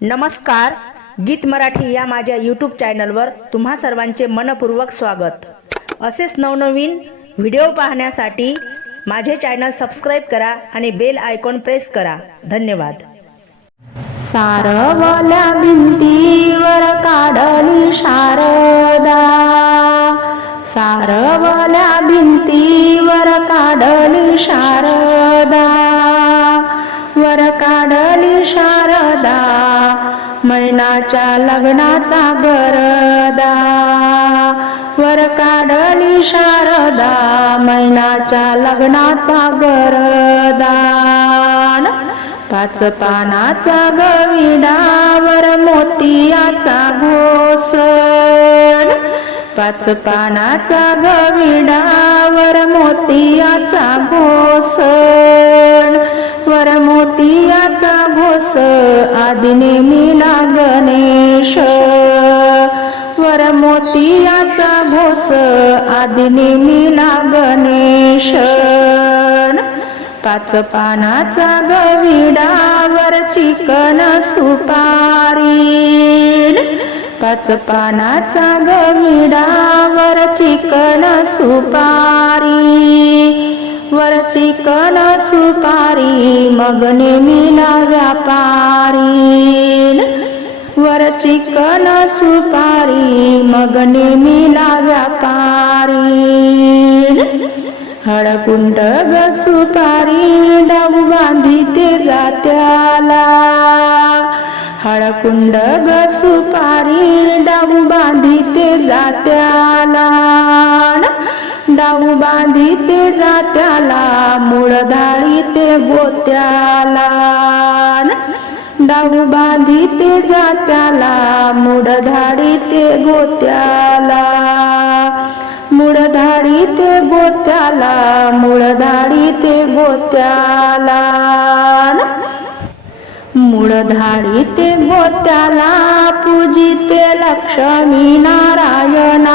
नमस्कार गीत मराठी या माझ्या यूट्यूब चॅनलवर तुम्हा सर्वांचे मनपूर्वक स्वागत. असेच नवनवीन व्हिडिओ पाहण्यासाठी माझे चॅनल सबस्क्राईब करा आणि बेल आयकॉन प्रेस करा. धन्यवाद. सारवल्या भिंतीवर काढली शारदा. सारवल्या भिंतीवर काढली शारदा. वर काढली शारदा. मैनाच्या लग्नाचा गरदा. वर काढली शारदा मैनाच्या लग्नाचा गरदान पाच पानाचा गविडावर मोतियाचा घोस पाच पानाचा गविडावर मोतियाचा घोस वर मोतियाचा घोस आदिनेमीला गणेश. वर मोतियाचा घोस आदिनेमीला गणेश. पाच पानाचा गविडावर चिकन सुपारी पाच पानाचा गविडावर चिकन सुपारी चिकन सुपारी मग नेमिला व्यापारी. वर चिकन सुपारी मग नेमिला व्यापारी. हळकुंड ग सुपारी डाऊ बांधी ते जात्याला. हळकुंड ग सुपारी डाऊ बांधी ते जात्याला. डाऊ बांधी ते जात्याला मूळधाळी ते गोत्याला डाऊ बांधी ते जात्याला मूळ धाडी ते गोत्याला मूळधाडी ते गोत्याला मूळ धाडी ते गोत्याला मूळ ते गोत्याला पूजिते लक्ष्मी नारायणा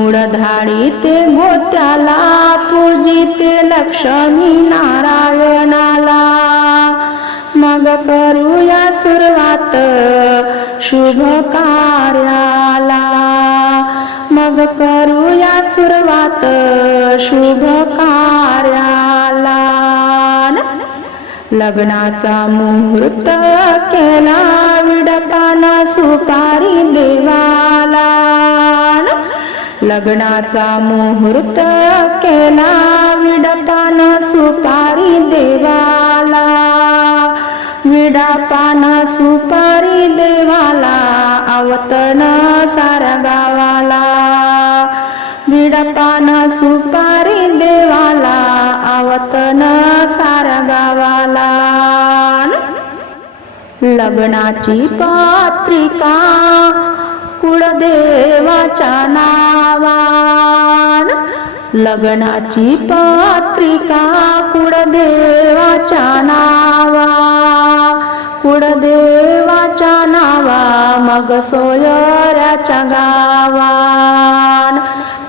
मूळ धाडी ते गोत्याला पूजिते लक्ष्मी नारायणाला. मग करूया सुरुवात शुभ कार्याला. मग करूया सुरुवात शुभ कार्याला. लग्नाचा मुहूर्त केला विड लग्नाचा मुहूर्त केला विडपान सुपारी देवाला. विडापान सुपारी देवाला आवतन सारा गावाला. विडपान सुपारी देवाला आवतन सारा गावाला. लग्नाची पात्रिका कुळदेवाच्या नावान लग्नाची पात्रिका कुळदेवाच्या नावा कुळदेवाच्या नावा मग सोयऱ्याच्या गावान.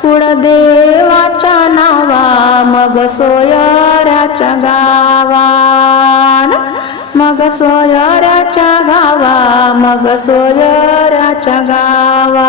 कुळदेवाच्या नावा मग सोयऱ्याच्या गावान. मग सोयराच्या गावा मग सोयराच्या गावा.